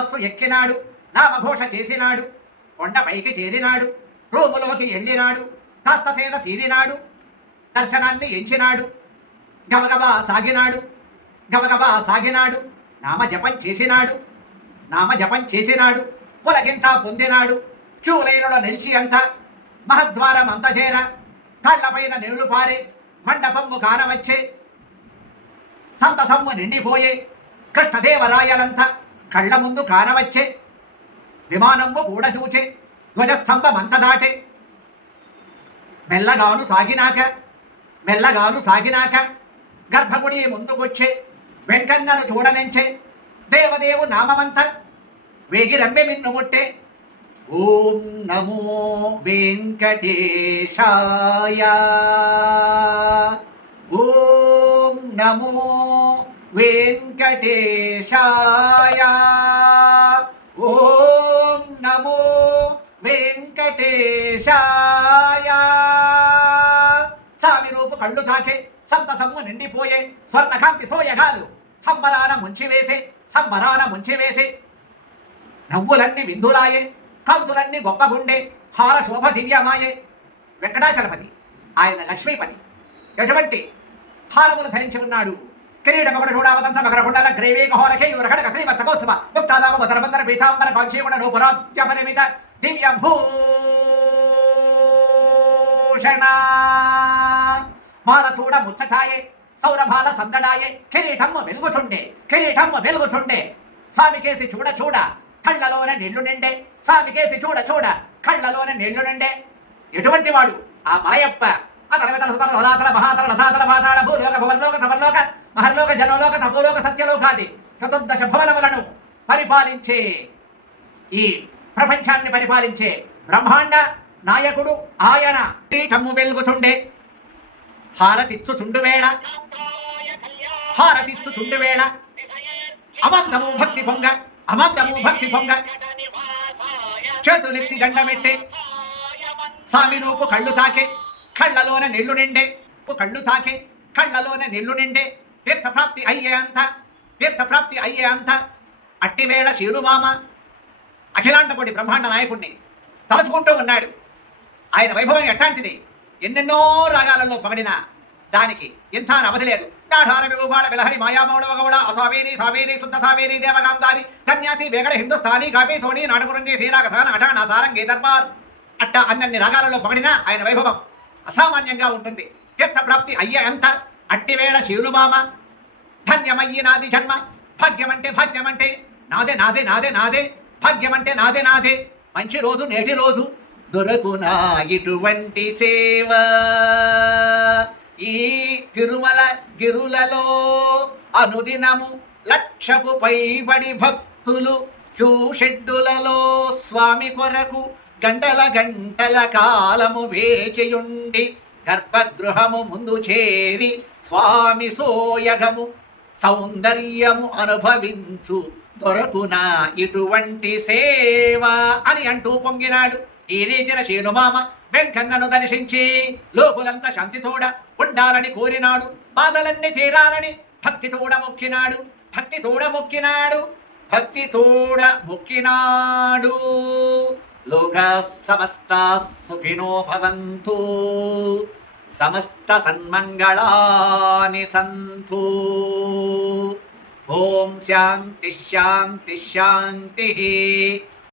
తపస్సు ఎక్కినాడు, నామఘోష చేసినాడు, కొండపైకి చేరినాడు, రూములోకి వెళ్ళినాడు, కాస్త సేద తీరినాడు, దర్శనాన్ని ఎంచినాడు, గబగబా సాగినాడు, నామజపం చేసినాడు, పులకింత పొందినాడు, క్యూలైనలో నిలిచి అంత మహద్వారం అంత చేర, కళ్ళపైన నీళ్లు పారే, మండపమ్ము కానవచ్చే, సంతసమ్ము నిండిపోయే, కృష్ణదేవరాయలంతా కళ్ళ ముందు కానవచ్చే, విమానమ్ము కూడా చూచే, ధ్వజస్తంభమంత దాటే. మెల్లగాను సాగినాక గర్భగుడి ముందుకొచ్చే, వెంకన్నను చూడనించే, దేవదేవు నామమంత వేగి రమ్మె మిన్ను ముట్టే. ఓం నమో వెంకటేశాయ, ఓం నమో వెంకటేశాయ, ఓం నమో వెంకటేశాయ. స్వామి రూపు కళ్ళు తాకే, సంతసమ్ము నిండిపోయే, స్వర్ణకాంతి సోయగాలు సంబరాన ముంచివేసే, నవ్వులన్నీ విందులాయే, కాంతులన్నీ గొప్పగుండే, హార శోభ దివ్యమాయే. వెంకటాచలపతి ఆయన లక్ష్మీపతి ఎటువంటి హారములు ధరించి ఉన్నాడు. కిరీటమొకటి చూడవతంస మకర కుండల గ్రైవేక హోరకే యురకడ కశ్రీవత్స కౌస్తుభ ముక్తాదామ బదరబందర పీతాంబర కాంచీగుణ నూపురాజ్య పరిమిత దివ్య భూషణ. మాల చూడ ముచ్చటాయే, సౌరభాల సందడాయే, కిరీటమ్మ వెలుగుచుండే, స్వామికేసి చూడ కళ్ళలోనే నీళ్లు నిండే, స్వామికేసి చూడ కళ్ళలోనే నీళ్లు నిండే. ఎటువంటి వాడు ఆ మలయప్ప? అతల సనాతన మహాతల రసాతల పాతాళ భూలోక భువర్లోక సమర్లోక మహర్లోక జనలోక తపోలోక సత్యలోకాది చతుర్దశ భువనములను పరిపాలించే, ఈ ప్రపంచాన్ని పరిపాలించే బ్రహ్మాండ నాయకుడు ఆయన. పీఠము వెలుగుచుండే, హారతిచ్చు చుండువేళ, అమంతము భక్తి పొంగ, చేతులెత్తి దండమెట్టే, స్వామి రూపు కళ్ళు తాకే, కళ్ళలోన నీళ్లు నిండే, తీర్థప్రాప్తి అయ్యే అంత అట్టివేళ శీరుమామ అఖిలాండకోటి బ్రహ్మాండ నాయకుడిని తలుచుకుంటూ ఉన్నాడు. ఆయన వైభవం ఎట్లాంటిది? ఎన్నెన్నో రాగాలలో పగడిన దానికి ఎంత అవధి లేదు. నాఠారవిభూపాళ విలహరి మాయామౌళ వగౌళ అసావేరి సావేరి శుద్ధ సావేరి దేవగాంధారి కన్యాసి వేగడ హిందుస్థానీ కాపీ ధోని నాటకురుండి శ్రీరాగసాన అఠాణ సారంగే దర్బార్ అట్ట అన్నన్ని రాగాలలో పగడిన ఆయన వైభవం అసామాన్యంగా ఉంటుంది. తీర్థప్రాప్తి అయ్యే అంత అట్టివేళ శివులుమామ, ధన్యమయ్యి నాది జన్మ, భాగ్యమంటే నాదే, భాగ్యమంటే నాదే, మంచి రోజు నేటి రోజు దొరకునా ఇటువంటి సేవ. ఈ తిరుమల గిరులలో అనుదినము లక్షకు పైబడి భక్తులు క్యూషెడ్డులలో స్వామి కొరకు గంటల కాలము వేచియుండి గర్భగృహము ముందు చేరి స్వామి సోయగము సౌందర్యము అనుభవించు దొరకునా ఇటువంటి సేవ అని అంటూ పొంగినాడు. ఈ రీతిన శీనుమామ వెంకన్నను దర్శించి లోకులంతా శాంతితోడ ఉండాలని కోరినాడు. బాధలన్నీ తీరాలని భక్తితోడ మొక్కినాడు. లోకా సమస్తా సుఖినో భవంతు, సమస్త సన్మంగళాని సంతు. ఓం శాంతి శాంతి శాంతి.